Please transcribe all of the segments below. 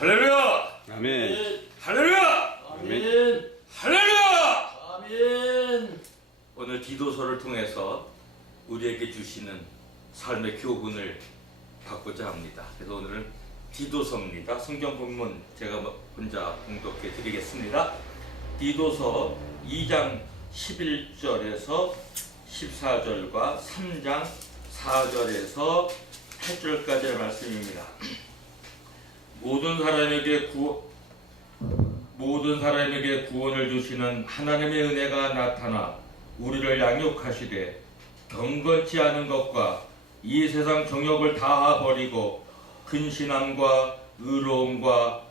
할렐루야! 아멘. 할렐루야! 아멘. 할렐루야! 아멘. 오늘 디도서를 통해서 우리에게 주시는 삶의 교훈을 받고자 합니다. 그래서 오늘은 디도서입니다. 성경 본문 제가 혼자 봉독해 드리겠습니다. 디도서 2장 11절에서 14절과 3장 4절에서 8절까지의 말씀입니다. 모든 사람에게 구원을 주시는 하나님의 은혜가 나타나 우리를 양육하시되 경건치 않은 것과 이 세상 정욕을 다 버리고 근신함과 의로움과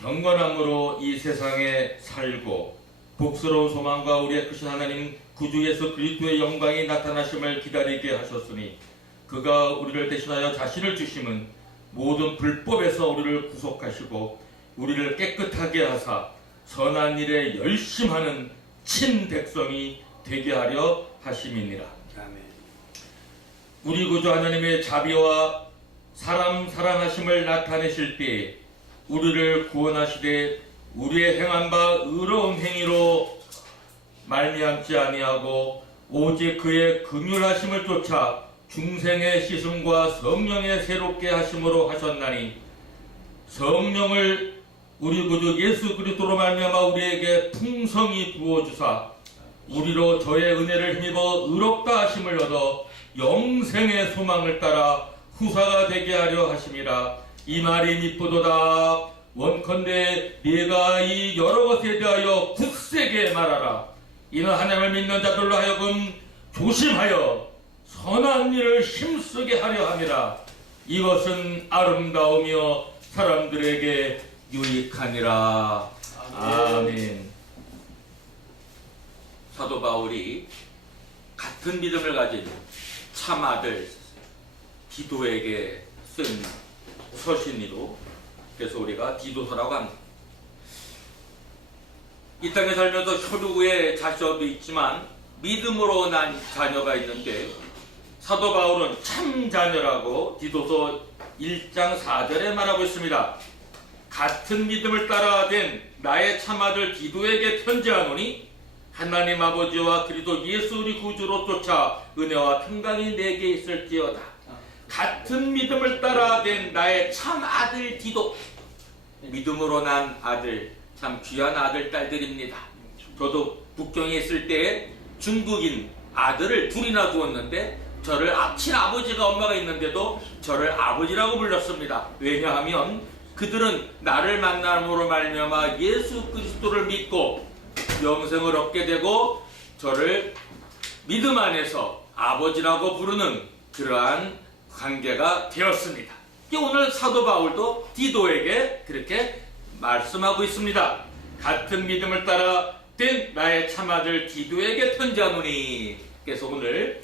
경건함으로 이 세상에 살고 복스러운 소망과 우리의 크신 하나님 구주 예수 그리스도의 영광이 나타나심을 기다리게 하셨으니 그가 우리를 대신하여 자신을 주심은 모든 불법에서 우리를 구속하시고 우리를 깨끗하게 하사 선한 일에 열심하는 친백성이 되게 하려 하심이니라. 아멘. 우리 구주 하나님의 자비와 사람 사랑하심을 나타내실 때에 우리를 구원하시되 우리의 행한 바 의로운 행위로 말미암지 아니하고 오직 그의 긍휼하심을 쫓아 중생의 씻음과 성령의 새롭게 하심으로 하셨나니 성령을 우리 구주 예수 그리스도로 말미암아 우리에게 풍성히 부어주사 우리로 저의 은혜를 힘입어 의롭다 하심을 얻어 영생의 소망을 따라 후사가 되게 하려 하심이라. 이 말이 미쁘도다. 원컨대 네가 이 여러 것에 대하여 굳세게 말하라. 이는 하나님을 믿는 자들로 하여금 조심하여 선한 일을 힘쓰게 하려 함이라. 이것은 아름다우며 사람들에게 유익하니라. 아멘. 사도 바울이 같은 믿음을 가진 참 아들 디도에게 쓴 서신이로 그래서 우리가 디도서라고 합니다. 이 땅에 살면서 혈육의 자녀도 있지만 믿음으로 난 자녀가 있는데 사도 바울은 참 자녀라고 디도서 1장 4절에 말하고 있습니다. 같은 믿음을 따라 된 나의 참아들 디도에게 편지하노니 하나님 아버지와 그리스도 예수 우리 구주로 쫓아 은혜와 평강이 내게 있을지어다. 같은 믿음을 따라 된 나의 참 아들 디도, 믿음으로 난 아들, 참 귀한 아들 딸들입니다. 저도 북경에 있을 때 중국인 아들을 둘이나 두었는데 저를 친아버지가 엄마가 있는데도 저를 아버지라고 불렀습니다. 왜냐하면 그들은 나를 만남으로 말미암아 예수 그리스도를 믿고 영생을 얻게 되고 저를 믿음 안에서 아버지라고 부르는 그러한 관계가 되었습니다. 오늘 사도 바울도 디도에게 그렇게 말씀하고 있습니다. 같은 믿음을 따라 된 나의 참아들 디도에게 편지하노니. 그래서 오늘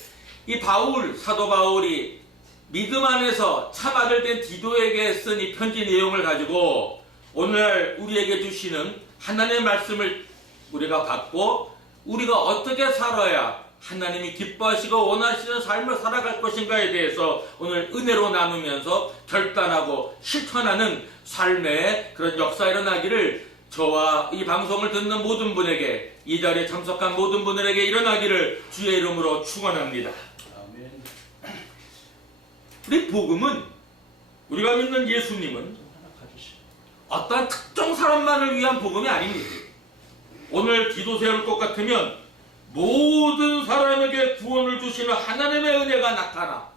이 사도 바울이 믿음 안에서 참아들 된 디도에게 쓴 이 편지 내용을 가지고 오늘 우리에게 주시는 하나님의 말씀을 우리가 받고 우리가 어떻게 살아야 하나님이 기뻐하시고 원하시는 삶을 살아갈 것인가에 대해서 오늘 은혜로 나누면서 결단하고 실천하는 삶의 그런 역사 일어나기를 저와 이 방송을 듣는 모든 분에게 이 자리에 참석한 모든 분들에게 일어나기를 주의 이름으로 축원합니다. 아멘. 우리 복음은 우리가 믿는 예수님은 어떠한 특정 사람만을 위한 복음이 아닙니다. 오늘 기도 세울 것 같으면 모든 사람에게 구원을 주시는 하나님의 은혜가 나타나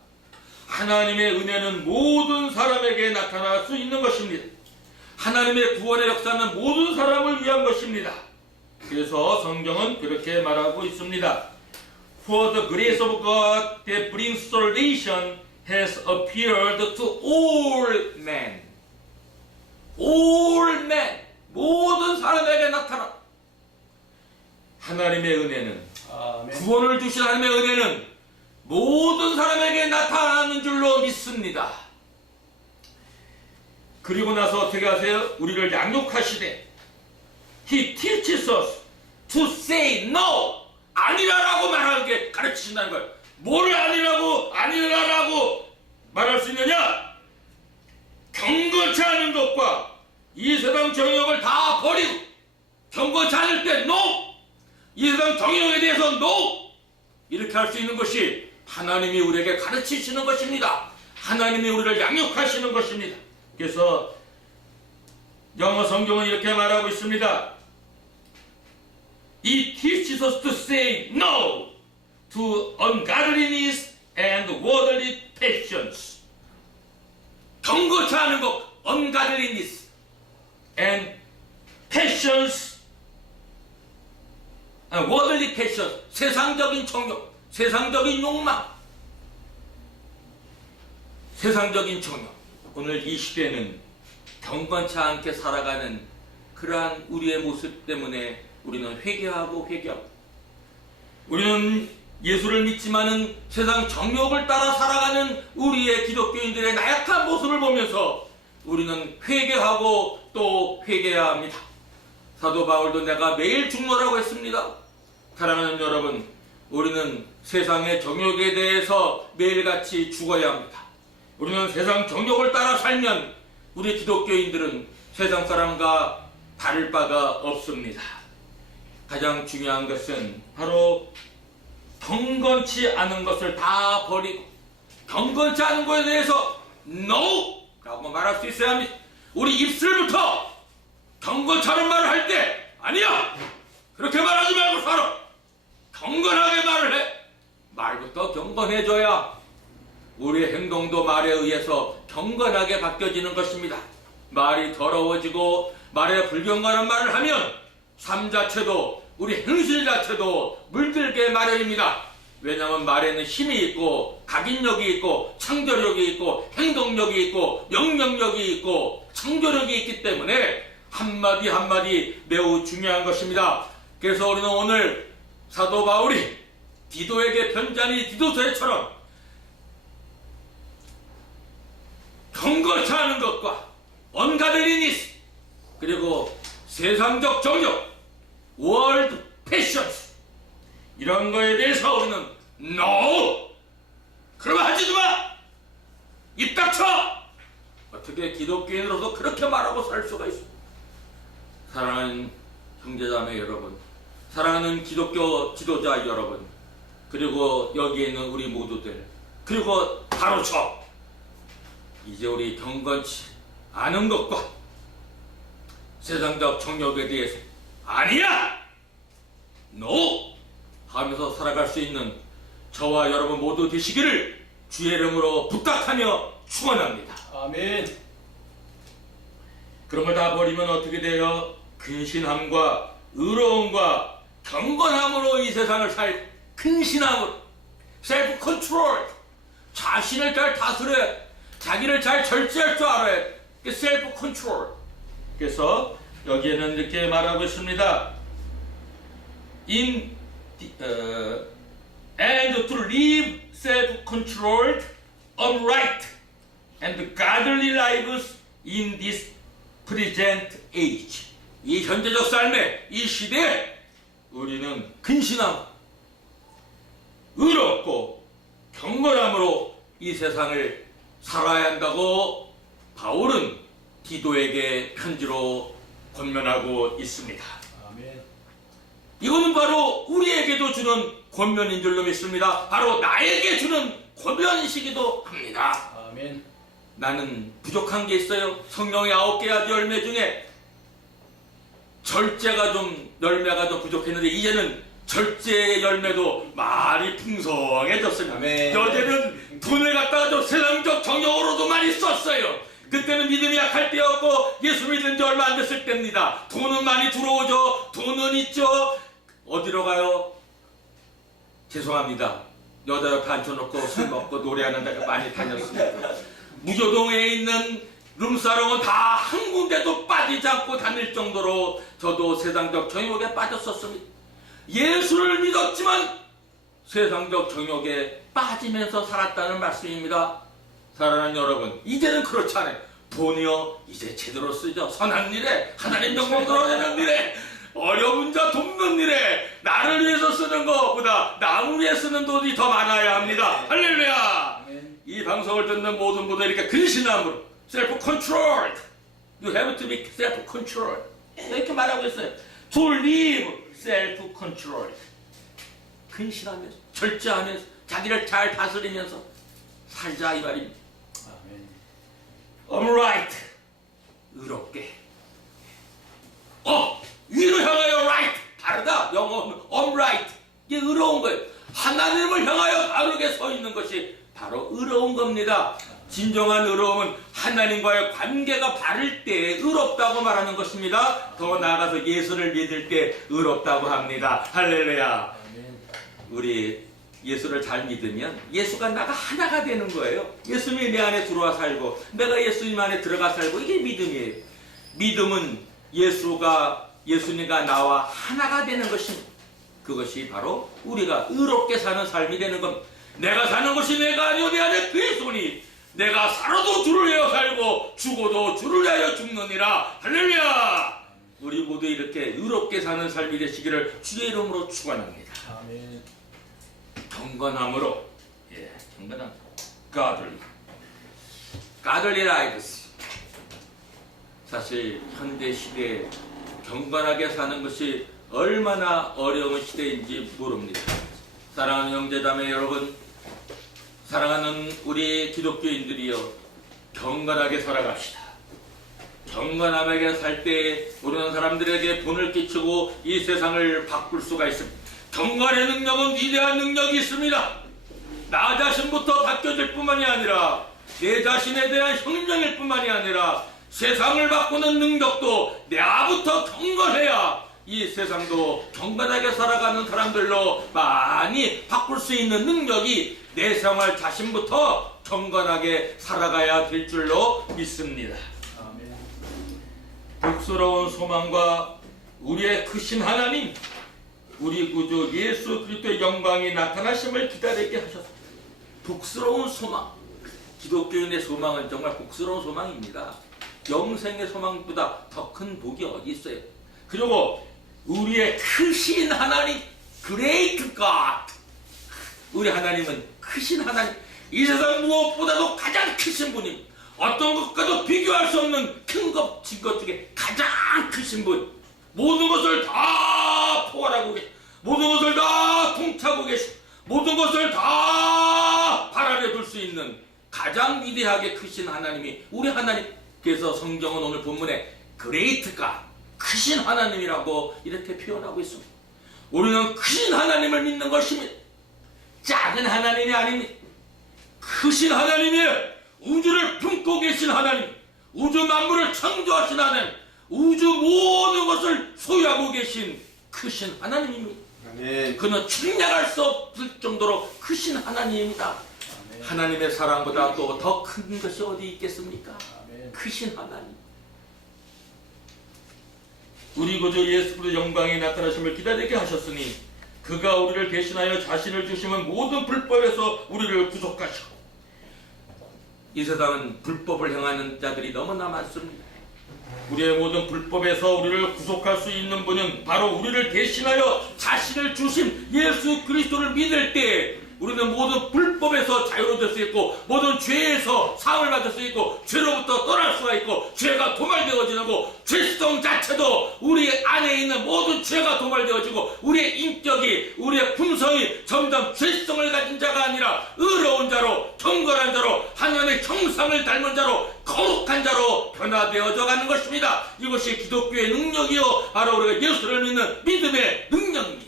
하나님의 은혜는 모든 사람에게 나타날 수 있는 것입니다. 하나님의 구원의 역사는 모든 사람을 위한 것입니다. 그래서 성경은 그렇게 말하고 있습니다. For the grace of God that brings salvation has appeared to all men. All men. 모든 사람에게 나타나. 하나님의 은혜는 아멘. 구원을 주신 하나님의 은혜는 모든 사람에게 나타나는 줄로 믿습니다. 그리고 나서 어떻게 하세요? 우리를 양육하시되 He teaches us to say no. 아니라라고 말하게 가르치신다는 거예요. 뭐를 아니라고 말할 수 있느냐? 경건 하는 것과 이 세상 정욕을 다 버리고 경건치 않을 때 NO! 이 세상 정욕에 대해서 NO! 이렇게 할 수 있는 것이 하나님이 우리에게 가르치시는 것입니다. 하나님이 우리를 양육하시는 것입니다. 그래서 영어 성경은 이렇게 말하고 있습니다. It teaches us to say no to ungodliness and worldly passions. 경거치 않은 것, ungodliness and passions, worldly passions, 세상적인 정욕, 세상적인 욕망, 세상적인 정욕. 오늘 이 시대는 경건치 않게 살아가는 그러한 우리의 모습 때문에 우리는 회개하고 우리는 예수를 믿지만은 세상 정욕을 따라 살아가는 우리의 기독교인들의 나약한 모습을 보면서 우리는 회개하고 또 회개해야 합니다. 사도 바울도 내가 매일 죽노라고 했습니다. 사랑하는 여러분, 우리는 세상의 정욕에 대해서 매일같이 죽어야 합니다. 우리는 세상 정욕을 따라 살면 우리 기독교인들은 세상 사람과 다를 바가 없습니다. 가장 중요한 것은 바로 경건치 않은 것을 다 버리고 경건치 않은 것에 대해서 NO! 라고 말할 수 있어야 합니다. 우리 입술부터 경건치 않은 말을 할 때 아니야! 그렇게 말하지 말고 살아! 경건하게 말을 해! 말부터 경건해줘야 우리의 행동도 말에 의해서 경건하게 바뀌어지는 것입니다. 말이 더러워지고 말에 불경건한 말을 하면 삶 자체도 우리 행실 자체도 물들게 마련입니다. 왜냐하면 말에는 힘이 있고 각인력이 있고 창조력이 있고 행동력이 있고 명령력이 있고 창조력이 있기 때문에 한마디 한마디 매우 중요한 것입니다. 그래서 우리는 오늘 사도 바울이 디도에게 편지한 이 디도서에처럼 경건치 않은 것과 언가들리니스 그리고 세상적 정욕 월드 패션스 이런 거에 대해서 우리는 NO! 그러면 하지도 마! 입 닥쳐! 어떻게 기독교인으로서 그렇게 말하고 살 수가 있어? 사랑하는 형제자매 여러분, 사랑하는 기독교 지도자 여러분, 그리고 여기에 있는 우리 모두들, 그리고 바로 이제 우리 경건치 않은 것과 세상적 정욕에 대해서 아니야! NO! 하면서 살아갈 수 있는 저와 여러분 모두 되시기를 주의 이름으로 부탁하며 축원합니다. 아멘. 그런 걸 다 버리면 어떻게 돼요? 근신함과 의로움과 경건함으로 이 세상을 살 근신함으로 셀프 컨트롤 자신을 잘 다스려야 자기를 잘 절제할 줄 알아야 셀프 컨트롤. 그래서 여기에는 이렇게 말하고 있습니다. And to live self-controlled, upright, and godly lives in this present age. 이 현재적 삶의 이 시대에 우리는 근신함, 의롭고 경건함으로 이 세상을 살아야 한다고 바울은 디도에게 편지로 권면하고 있습니다. 아멘. 이거는 바로 우리에게도 주는 권면인 줄로 믿습니다. 바로 나에게 주는 권면이시기도 합니다. 아멘. 나는 부족한 게 있어요. 성령의 9개의 열매 중에 절제가 좀 열매가 좀 부족했는데 이제는 절제의 열매도 많이 풍성해졌습니다. 아멘. 여제는 돈을 갖다가 좀 세상적 정욕으로도 많이 썼어요. 그때는 믿음이 약할 때였고 예수 믿은 지 얼마 안 됐을 때입니다. 돈은 많이 들어오죠. 돈은 있죠. 어디로 가요? 죄송합니다. 여자 옆에 앉혀놓고 술 먹고 노래하는 데가 많이 다녔습니다. 무교동에 있는 룸사롱은 다 한 군데도 빠지지 않고 다닐 정도로 저도 세상적 정욕에 빠졌었습니다. 예수를 믿었지만 세상적 정욕에 빠지면서 살았다는 말씀입니다. 사랑하는 여러분, 이제는 그렇지 않아요. 돈이요 이제 제대로 쓰죠. 선한 일에 하나님 영광 드러내는 일에 어려운 자 돕는 일에 나를 위해서 쓰는 것보다 남을 위해 쓰는 돈이 더 많아야 합니다. 할렐루야. 이 방송을 듣는 모든 분들 이렇게 근신함으로 셀프 컨트롤 You have to be self-control. 이렇게 말하고 있어요. To live self-control. 근신하면서, 절제하면서, 자기를 잘 다스리면서 살자 이 말입니다. 아멘. Upright. 의롭게. 위로 향하여 right. 다르다. 영어는 upright. 이게 의로운 거예요. 하나님을 향하여 바르게 서 있는 것이 바로 의로운 겁니다. 진정한 의로움은 하나님과의 관계가 바를 때 의롭다고 말하는 것입니다. 더 나아가서 예수를 믿을 때 의롭다고 합니다. 할렐루야. 아멘. 우리 예수를 잘 믿으면 예수가 나가 하나가 되는 거예요. 예수님이 내 안에 들어와 살고 내가 예수님 안에 들어가 살고, 이게 믿음이에요. 믿음은 예수님과 나와 하나가 되는 것입니다. 그것이 바로 우리가 의롭게 사는 삶이 되는 겁니다. 내가 사는 것이 내가 아니오 내 안에 그리스도니 내가 살아도 주를 위하여 살고 죽어도 주를 위하여 죽느니라. 할렐루야. 우리 모두 이렇게 의롭게 사는 삶이 되시기를 주의 이름으로 축원합니다. 아멘. 경건함으로, 경건함, godly lives. 사실 현대 시대에 경건하게 사는 것이 얼마나 어려운 시대인지 모릅니다. 사랑하는 형제자매 여러분, 사랑하는 우리 기독교인들이여, 경건하게 살아갑시다. 경건하게 살 때 우리는 사람들에게 본을 끼치고 이 세상을 바꿀 수가 있습니다. 경건의 능력은 위대한 능력이 있습니다. 나 자신부터 바뀌어질 뿐만이 아니라 내 자신에 대한 혁명일 뿐만이 아니라 세상을 바꾸는 능력도 나부터 경건해야 이 세상도 경건하게 살아가는 사람들로 많이 바꿀 수 있는 능력이 내 생활 자신부터 경건하게 살아가야 될 줄로 믿습니다. 아멘. 복스러운 소망과 우리의 크신 하나님, 우리 구주 예수 그리스도의 영광이 나타나심을 기다리게 하셨습니다. 복스러운 소망. 기독교인의 소망은 정말 복스러운 소망입니다. 영생의 소망보다 더 큰 복이 어디 있어요? 그리고 우리의 크신 하나님, Great God. 우리 하나님은 크신 하나님, 이 세상 무엇보다도 가장 크신 분입니다. 어떤 것과도 비교할 수 없는 큰 것, 진 것 중에 가장 크신 분. 모든 것을 다 포괄하고 계시고, 모든 것을 다 통치하고 계시고, 모든 것을 다 발 아래 둘 수 있는 가장 위대하게 크신 하나님이 우리 하나님께서 성경은 오늘 본문에 Great God, 크신 하나님이라고 이렇게 표현하고 있습니다. 우리는 크신 하나님을 믿는 것입니다. 작은 하나님이 아닙니다. 크신 하나님이에요. 우주를 품고 계신 하나님, 우주 만물을 창조하신 하나님, 우주 모든 것을 소유하고 계신 크신 하나님입니다. 아멘. 그는 측량할 수 없을 정도로 크신 하나님입니다. 아멘. 하나님의 사랑보다 또 더 큰 것이 어디 있겠습니까? 아멘. 크신 하나님. 우리 구주 예수 그리스도의 영광이 나타나심을 기다리게 하셨으니 그가 우리를 대신하여 자신을 주시면 모든 불법에서 우리를 구속하시고. 이 세상은 불법을 행하는 자들이 너무나 많습니다. 우리의 모든 불법에서 우리를 구속할 수 있는 분은 바로 우리를 대신하여 자신을 주신 예수 그리스도를 믿을 때 우리는 모든 불법에서 자유로워질 수 있고, 모든 죄에서 사함을 받을 수 있고, 죄로부터 떠날 수가 있고, 죄가 도말되어지고, 죄성 자체도 우리 안에 있는 모든 죄가 도말되어지고, 우리의 인격이, 우리의 품성이 점점 죄성을 가진 자가 아니라 의로운 자로, 경건한 자로, 하나님의 형상을 닮은 자로, 거룩한 자로 변화되어져 가는 것입니다. 이것이 기독교의 능력이요, 바로 우리가 예수를 믿는 믿음의 능력입니다.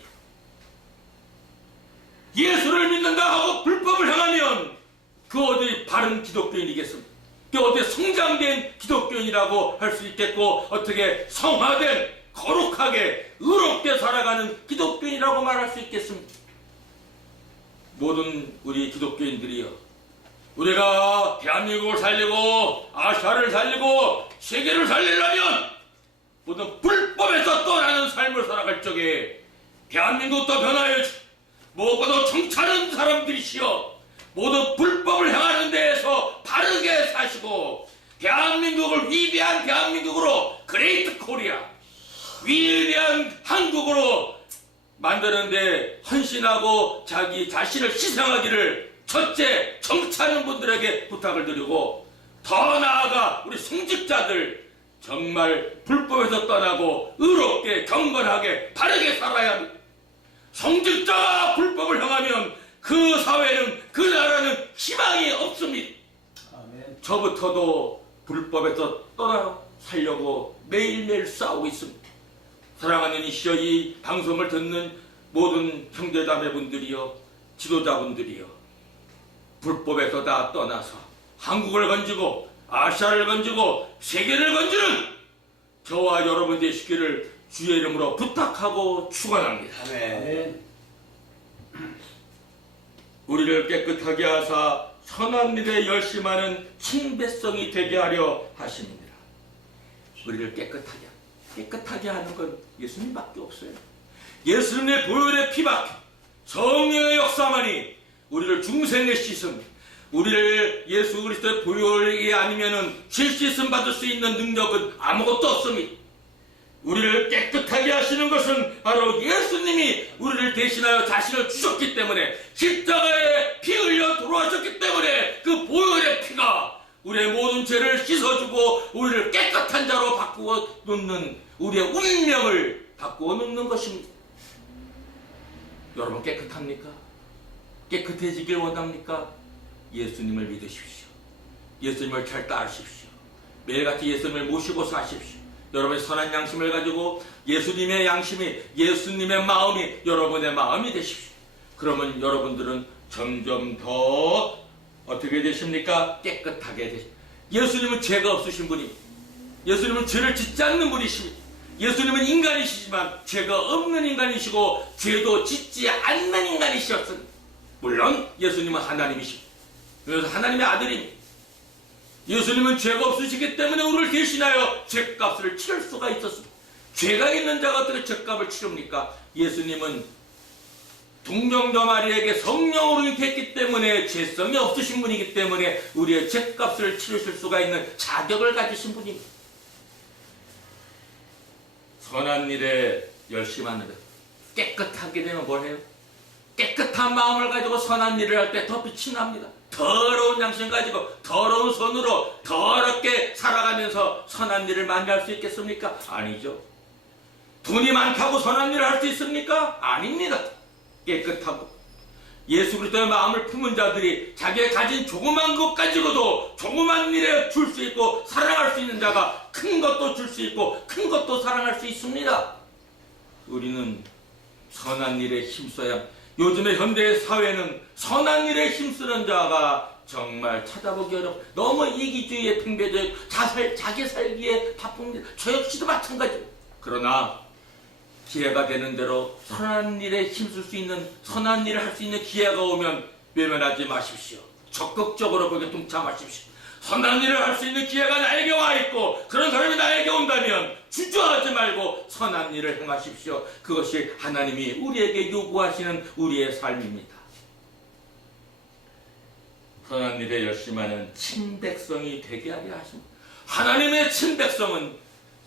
예수를 믿는다 하고 불법을 행하면 그 어디 바른 기독교인이겠습니까? 그 어디 성장된 기독교인이라고 할 수 있겠고, 어떻게 성화된 거룩하게 의롭게 살아가는 기독교인이라고 말할 수 있겠습니까? 모든 우리 기독교인들이요, 우리가 대한민국을 살리고 아시아를 살리고 세계를 살리려면 모든 불법에서 떠나는 삶을 살아갈 적에 대한민국도 변화해야지. 무엇보다 정치하는 사람들이시여, 모든 불법을 행하는 데에서 바르게 사시고 대한민국을 위대한 대한민국으로, 그레이트 코리아, 위대한 한국으로 만드는데 헌신하고 자기 자신을 희생하기를 첫째 정치하는 분들에게 부탁을 드리고, 더 나아가 우리 성직자들, 정말 불법에서 떠나고 의롭게 경건하게 바르게 살아야 합니다. 성직자가 불법을 행하면 그 사회는 그 나라는 희망이 없습니다. 아멘. 저부터도 불법에서 떠나 살려고 매일매일 싸우고 있습니다. 사랑하는 이시여, 이 방송을 듣는 모든 형제자매분들이여, 지도자분들이여, 불법에서 다 떠나서 한국을 건지고 아시아를 건지고 세계를 건지는 저와 여러분 되시기를 주의 이름으로 부탁하고 축원합니다. 아멘. 우리를 깨끗하게 하사 선한 일에 열심하는 친백성이 되게 하려 하십니다. 우리를 깨끗하게 하는 건 예수님밖에 없어요. 예수님의 보혈의 피밖에, 성령의 역사만이 우리를 중생의 씻음, 우리를 예수 그리스도의 보혈이 아니면은 죄 씻음 받을 수 있는 능력은 아무것도 없습니다. 우리를 깨끗하게 하시는 것은 바로 예수님이 우리를 대신하여 자신을 주셨기 때문에, 십자가에 피 흘려 돌아가셨기 때문에 그 보혈의 피가 우리의 모든 죄를 씻어주고 우리를 깨끗한 자로 바꾸어 놓는, 우리의 운명을 바꾸어 놓는 것입니다. 여러분 깨끗합니까? 깨끗해지길 원합니까? 예수님을 믿으십시오. 예수님을 잘 따르십시오. 매일같이 예수님을 모시고 사십시오. 여러분의 선한 양심을 가지고 예수님의 양심이, 예수님의 마음이 여러분의 마음이 되십시오. 그러면 여러분들은 점점 더 어떻게 되십니까? 깨끗하게 되십니다. 예수님은 죄가 없으신 분입니다. 예수님은 죄를 짓지 않는 분이십니다. 예수님은 인간이시지만 죄가 없는 인간이시고 죄도 짓지 않는 인간이셨습니다. 물론 예수님은 하나님이십니다. 그래서 하나님의 아들입니다. 예수님은 죄가 없으시기 때문에 우리를 대신하여 죄값을 치를 수가 있었습니다. 죄가 있는 자가 어떻게 죄값을 치릅니까? 예수님은 동정녀 마리에게 성령으로 잉태했기 때문에 죄성이 없으신 분이기 때문에 우리의 죄값을 치르실 수가 있는 자격을 가지신 분입니다. 선한 일에 열심하는 것, 깨끗하게 되면 뭘 해요? 깨끗한 마음을 가지고 선한 일을 할 때 더 빛이 납니다. 더러운 양심 가지고 더러운 손으로 더럽게 살아가면서 선한 일을 만날 수 있겠습니까? 아니죠. 돈이 많다고 선한 일을 할 수 있습니까? 아닙니다. 깨끗하고 예수 그리스도의 마음을 품은 자들이 자기가 가진 조그만 것 가지고도 조그만 일에 줄 수 있고 사랑할 수 있는 자가 큰 것도 줄 수 있고 큰 것도 사랑할 수 있습니다. 우리는 선한 일에 힘써야. 요즘의 현대 사회는 선한 일에 힘쓰는 자가 정말 찾아보기 어렵고 너무 이기주의에 팽배져 자기 살기에 바쁩니다. 저 역시도 마찬가지예요. 그러나 기회가 되는 대로 선한 일에 힘쓸 수 있는, 선한 일을 할 수 있는 기회가 오면 외면하지 마십시오. 적극적으로 거기에 동참하십시오. 선한 일을 할 수 있는 기회가 나에게 와 있고 그런 사람이 나에게 온다면 주저하지 말고 선한 일을 행하십시오. 그것이 하나님이 우리에게 요구하시는 우리의 삶입니다. 선한 일에 열심하는 친백성이 되게 하려 하십니다. 하나님의 친백성은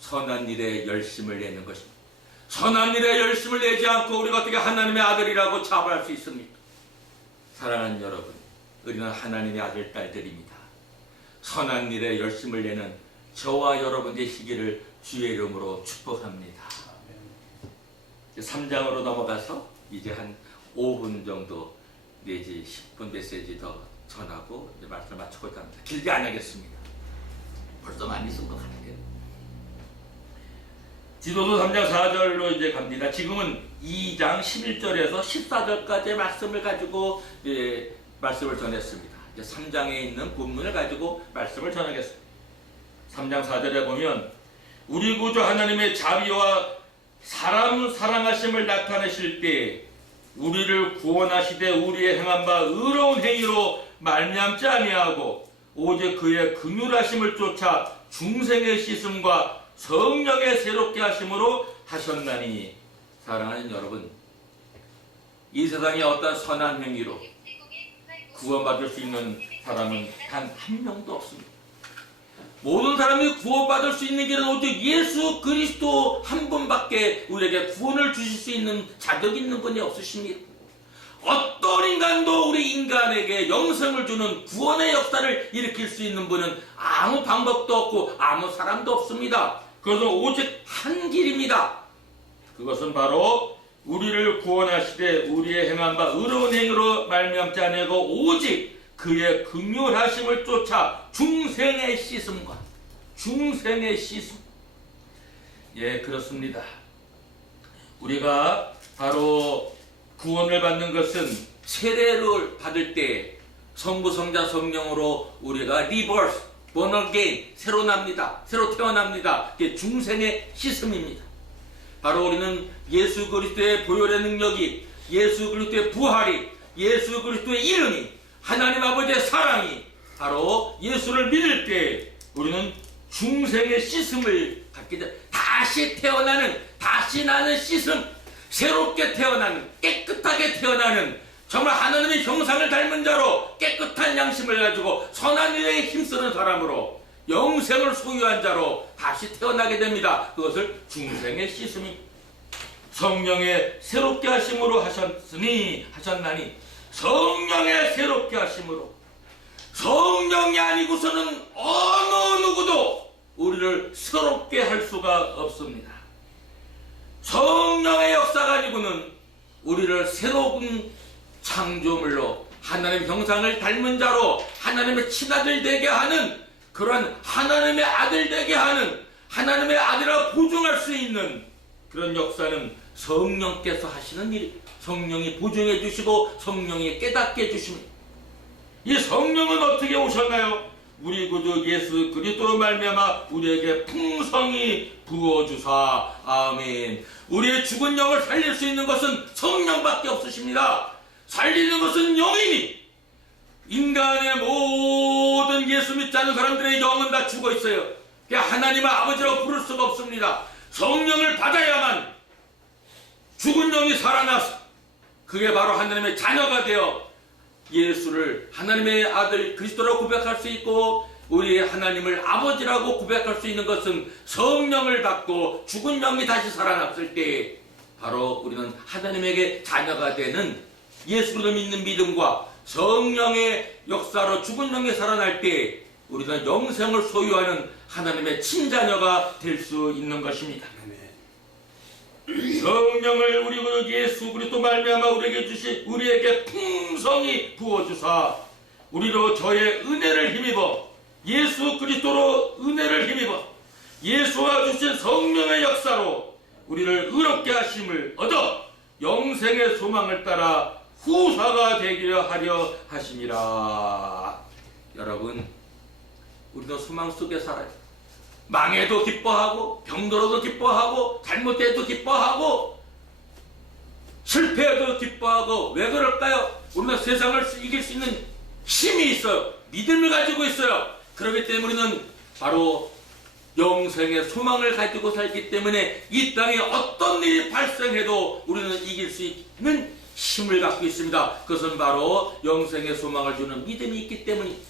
선한 일에 열심을 내는 것입니다. 선한 일에 열심을 내지 않고 우리가 어떻게 하나님의 아들이라고 자부할 수 있습니까? 사랑하는 여러분, 우리는 하나님의 아들, 딸들입니다. 선한 일에 열심을 내는 저와 여러분 되시기를 주의 이름으로 축복합니다. 3장으로 넘어가서 이제 한 5분 정도 내지 10분 메시지 더 전하고 이제 말씀을 마치고자 합니다. 길게 안 하겠습니다. 벌써 많이 쓴 것 같아요. 디도서 3장 4절로 이제 갑니다. 지금은 2장 11절에서 14절까지의 말씀을 가지고 말씀을 전했습니다. 이제 3장에 있는 본문을 가지고 말씀을 전하겠습니다. 3장 4절에 보면 우리 구주 하나님의 자비와 사람 사랑하심을 나타내실 때 우리를 구원하시되 우리의 행한 바 의로운 행위로 말미암지 아니하고 오직 그의 긍휼하심을 쫓아 중생의 씻음과 성령의 새롭게 하심으로 하셨나니. 사랑하는 여러분, 이 세상에 어떤 선한 행위로 구원받을 수 있는 사람은 단 한 명도 없습니다. 모든 사람이 구원받을 수 있는 길은 오직 예수 그리스도 한 분밖에 우리에게 구원을 주실 수 있는 자격 있는 분이 없으십니다. 어떤 어떤 인간도 우리 인간에게 영생을 주는 구원의 역사를 일으킬 수 있는 분은 아무 방법도 없고 아무 사람도 없습니다. 그것은 오직 한 길입니다. 그것은 바로 우리를 구원하시되 우리의 행한 바 의로운 행위로 말미암지 아니하고 오직 그의 긍휼하심을 쫓아 중생의 씻음과 중생의 씻음. 예, 그렇습니다. 우리가 바로 구원을 받는 것은 세례를 받을 때 성부, 성자, 성령으로 우리가 리버스, born again, 새로 납니다. 새로 태어납니다. 이게 중생의 씻음입니다. 바로 우리는 예수 그리스도의 보혈의 능력이, 예수 그리스도의 부활이, 예수 그리스도의 이름이, 하나님 아버지의 사랑이 바로 예수를 믿을 때 우리는 중생의 씻음을 갖게 돼. 다시 태어나는, 다시 나는 씻음, 새롭게 태어나는, 깨끗하게 태어나는, 정말 하나님의 형상을 닮은 자로 깨끗한 양심을 가지고 선한 일에 힘쓰는 사람으로 영생을 소유한 자로 다시 태어나게 됩니다. 그것을 중생의 씻음이 성령의 새롭게 하심으로 하셨나니 성령의 새롭게 하심으로. 성령이 아니고서는 어느 누구도 우리를 새롭게 할 수가 없습니다. 성령의 역사가 아니고는 우리를 새로운 창조물로 하나님의 형상을 닮은 자로 하나님의 친아들 되게 하는, 그러한 하나님의 아들 되게 하는, 하나님의 아들을 보증할 수 있는 그런 역사는 성령께서 하시는 일. 성령이 보증해 주시고 성령이 깨닫게 해주십니다. 이 성령은 어떻게 오셨나요? 우리 구주 예수 그리스도로 말미암아 우리에게 풍성히 부어주사. 아멘. 우리의 죽은 영을 살릴 수 있는 것은 성령밖에 없으십니다. 살리는 것은 영이니 인간의 모든 예수 믿지 않는 사람들의 영은 다 죽어 있어요. 하나님의 아버지라고 부를 수가 없습니다. 성령을 받아야만 죽은 영이 살아나서 그게 바로 하나님의 자녀가 되어 예수를 하나님의 아들 그리스도라고 고백할 수 있고 우리 하나님을 아버지라고 고백할 수 있는 것은 성령을 받고 죽은 영이 다시 살아났을 때 바로 우리는 하나님에게 자녀가 되는, 예수를 믿는 믿음과 성령의 역사로 죽은 영이 살아날 때 우리는 영생을 소유하는 하나님의 친자녀가 될 수 있는 것입니다. 성령을 우리 그 예수 그리스도 말미암아 우리에게 풍성히 부어주사 우리로 저의 은혜를 힘입어, 예수 그리스도로 은혜를 힘입어 예수가 주신 성령의 역사로 우리를 의롭게 하심을 얻어 영생의 소망을 따라 후사가 되기를 하려 하심이라. 여러분, 우리는 소망 속에 살아요. 망해도 기뻐하고 병들어도 기뻐하고 잘못해도 기뻐하고 실패해도 기뻐하고. 왜 그럴까요? 우리는 세상을 이길 수 있는 힘이 있어요. 믿음을 가지고 있어요. 그렇기 때문에 우리는 바로 영생의 소망을 가지고 살기 때문에 이 땅에 어떤 일이 발생해도 우리는 이길 수 있는 힘을 갖고 있습니다. 그것은 바로 영생의 소망을 주는 믿음이 있기 때문입니다.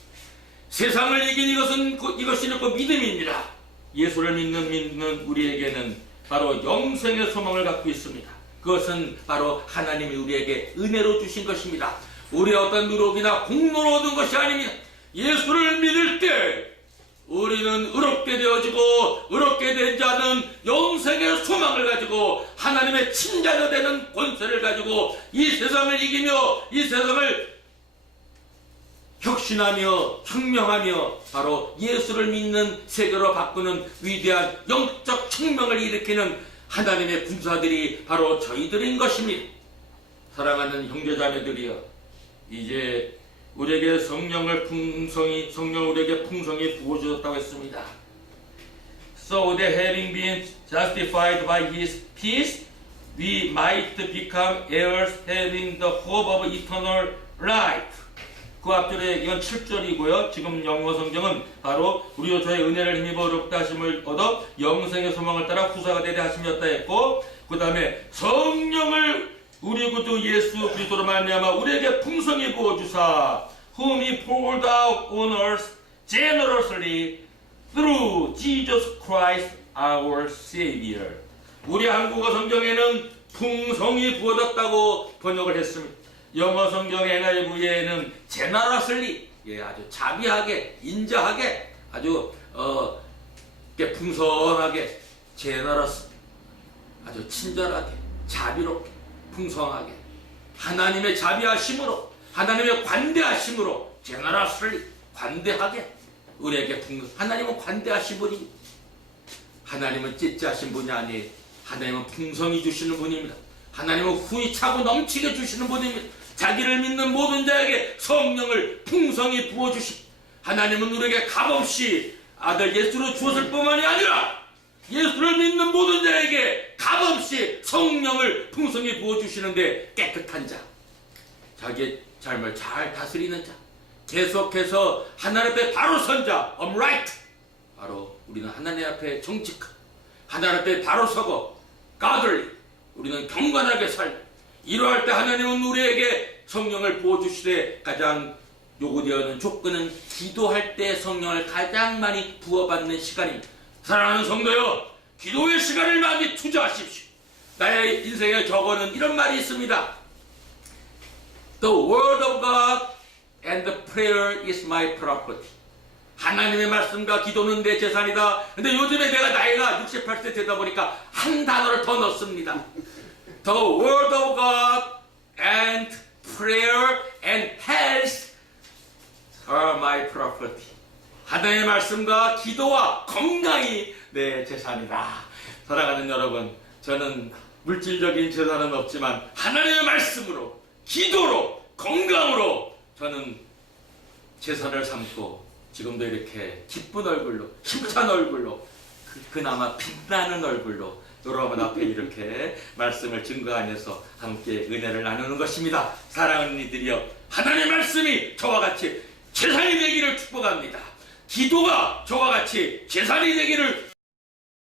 세상을 이긴 이것이 그 믿음입니다. 예수를 믿는 우리에게는 바로 영생의 소망을 갖고 있습니다. 그것은 바로 하나님이 우리에게 은혜로 주신 것입니다. 우리의 어떤 노력이나 공로로 얻은 것이 아닙니다. 예수를 믿을 때 우리는 의롭게 되어지고 의롭게 된 자는 영생의 소망을 가지고 하나님의 친자녀 되는 권세를 가지고 이 세상을 이기며 이 세상을 혁신하며 혁명하며 바로 예수를 믿는 세계로 바꾸는 위대한 영적 혁명을 일으키는 하나님의 군사들이 바로 저희들인 것입니다. 사랑하는 형제자매들이여, 이제 우리에게 성령을 우리에게 풍성히 부어주셨다고 했습니다. So that having been justified by His peace, we might become heirs having the hope of eternal life. 그 앞절에 이건 7절이고요. 지금 영어 성경은 바로 우리로 저의 은혜를 힘입어 의롭다 하심을 얻어 영생의 소망을 따라 후사가 되게 하심이었다 했고, 그 다음에 성령을 우리 구주 예수 그리스도로 말미암아 우리에게 풍성히 부어주사 whom He poured out on us generously through Jesus Christ our Savior. 우리 한국어 성경에는 풍성히 부어졌다고 번역을 했습니다. 영어 성경 NIV에는 제너러슬리, 아주 자비하게, 인자하게, 아주 이렇게 풍성하게, 제너러스, 아주 친절하게, 자비롭게, 풍성하게, 하나님의 자비하심으로, 하나님의 관대하심으로, 제너러슬리, 관대하게, 우리에게 하나님은 관대하신 분이, 하나님은 찌찌하신 분이 아니에요. 하나님은 풍성히 주시는 분입니다. 하나님은 후이 차고 넘치게 주시는 분입니다. 자기를 믿는 모든 자에게 성령을 풍성히 부어주시, 하나님은 우리에게 값없이 아들 예수를 주었을 뿐만이 아니라 예수를 믿는 모든 자에게 값없이 성령을 풍성히 부어주시는데, 깨끗한 자, 자기의 삶을 잘 다스리는 자, 계속해서 하나님 앞에 바로 선 자, upright, 바로 우리는 하나님 앞에 정직한, 하나님 앞에 바로 서고 godly, 우리는 경건하게 살, 이러할 때 하나님은 우리에게 성령을 부어주시되, 가장 요구되어는 조건은 기도할 때 성령을 가장 많이 부어받는 시간입니다. 사랑하는 성도여, 기도의 시간을 많이 투자하십시오. 나의 인생에 적어는 이런 말이 있습니다. The word of God and the prayer is my property. 하나님의 말씀과 기도는 내 재산이다. 근데 요즘에 내가 나이가 68세 되다 보니까 한 단어를 더 넣습니다. The word of God and prayer and health are my property. 하나님의 말씀과 기도와 건강이 내 재산이다. 사랑하는 여러분, 저는 물질적인 재산은 없지만 하나님의 말씀으로, 기도로, 건강으로 저는 재산을 삼고 지금도 이렇게 기쁜 얼굴로, 힘찬 얼굴로, 그나마 빛나는 얼굴로 여러분 앞에 이렇게 말씀을 증거하면서 함께 은혜를 나누는 것입니다. 사랑하는 이들이여, 하나님의 말씀이 저와 같이 재산이 되기를 축복합니다. 기도가 저와 같이 재산이 되기를